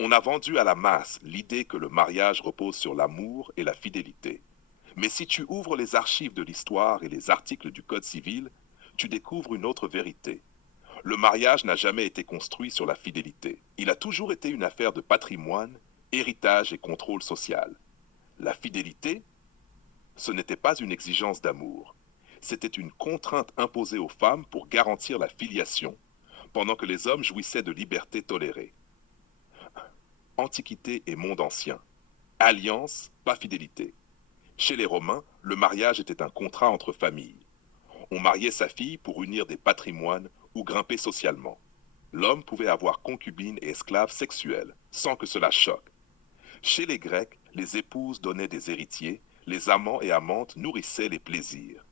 On a vendu à la masse l'idée que le mariage repose sur l'amour et la fidélité. Mais si tu ouvres les archives de l'histoire et les articles du Code civil, tu découvres une autre vérité. Le mariage n'a jamais été construit sur la fidélité. Il a toujours été une affaire de patrimoine, héritage et contrôle social. La fidélité, ce n'était pas une exigence d'amour. C'était une contrainte imposée aux femmes pour garantir la filiation, pendant que les hommes jouissaient de libertés tolérées. Antiquité et monde ancien. Alliance, pas fidélité. Chez les Romains, le mariage était un contrat entre familles. On mariait sa fille pour unir des patrimoines ou grimper socialement. L'homme pouvait avoir concubines et esclaves sexuels, sans que cela choque. Chez les Grecs, les épouses donnaient des héritiers, les amants et amantes nourrissaient les plaisirs.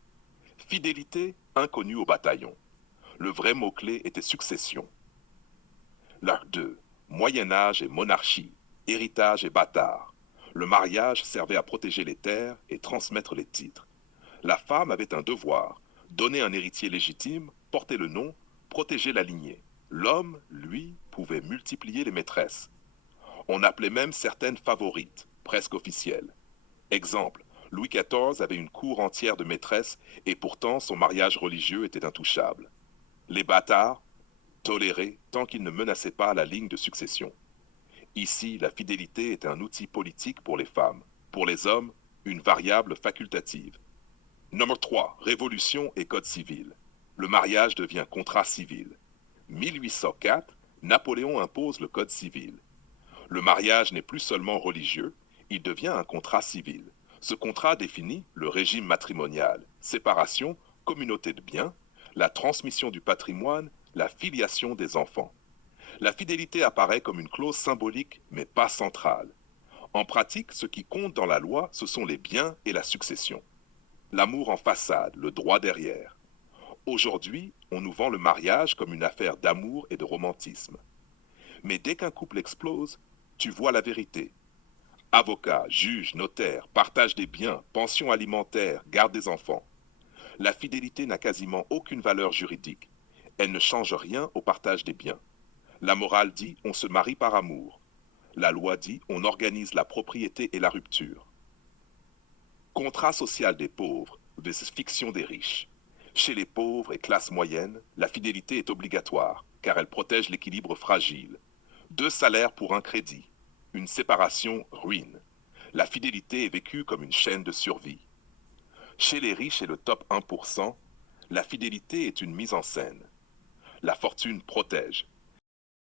Fidélité, inconnue au bataillon. Le vrai mot-clé était succession. L'acte 2. Moyen Âge et monarchie, héritage et bâtard. Le mariage servait à protéger les terres et transmettre les titres. La femme avait un devoir, donner un héritier légitime, porter le nom, protéger la lignée. L'homme, lui, pouvait multiplier les maîtresses. On appelait même certaines favorites, presque officielles. Exemple, Louis XIV avait une cour entière de maîtresses et pourtant son mariage religieux était intouchable. Les bâtards, tolérés tant qu'ils ne menaçaient pas la ligne de succession. Ici, la fidélité était un outil politique pour les femmes. Pour les hommes, une variable facultative. Numéro 3. Révolution et Code civil. Le mariage devient contrat civil. 1804, Napoléon impose le Code civil. Le mariage n'est plus seulement religieux, il devient un contrat civil. Ce contrat définit le régime matrimonial, séparation, communauté de biens, la transmission du patrimoine, la filiation des enfants. La fidélité apparaît comme une clause symbolique mais pas centrale. En pratique, ce qui compte dans la loi, ce sont les biens et la succession. L'amour en façade, le droit derrière. Aujourd'hui, on nous vend le mariage comme une affaire d'amour et de romantisme. Mais dès qu'un couple explose, tu vois la vérité. Avocats, juges, notaires, partage des biens, pension alimentaire, garde des enfants. La fidélité n'a quasiment aucune valeur juridique. Elle ne change rien au partage des biens. La morale dit on se marie par amour. La loi dit on organise la propriété et la rupture. Contrat social des pauvres versus fiction des riches. Chez les pauvres et classes moyennes, la fidélité est obligatoire car elle protège l'équilibre fragile. 2 salaires pour un crédit. Une séparation ruine. La fidélité est vécue comme une chaîne de survie. Chez les riches et le top 1%, la fidélité est une mise en scène. La fortune protège.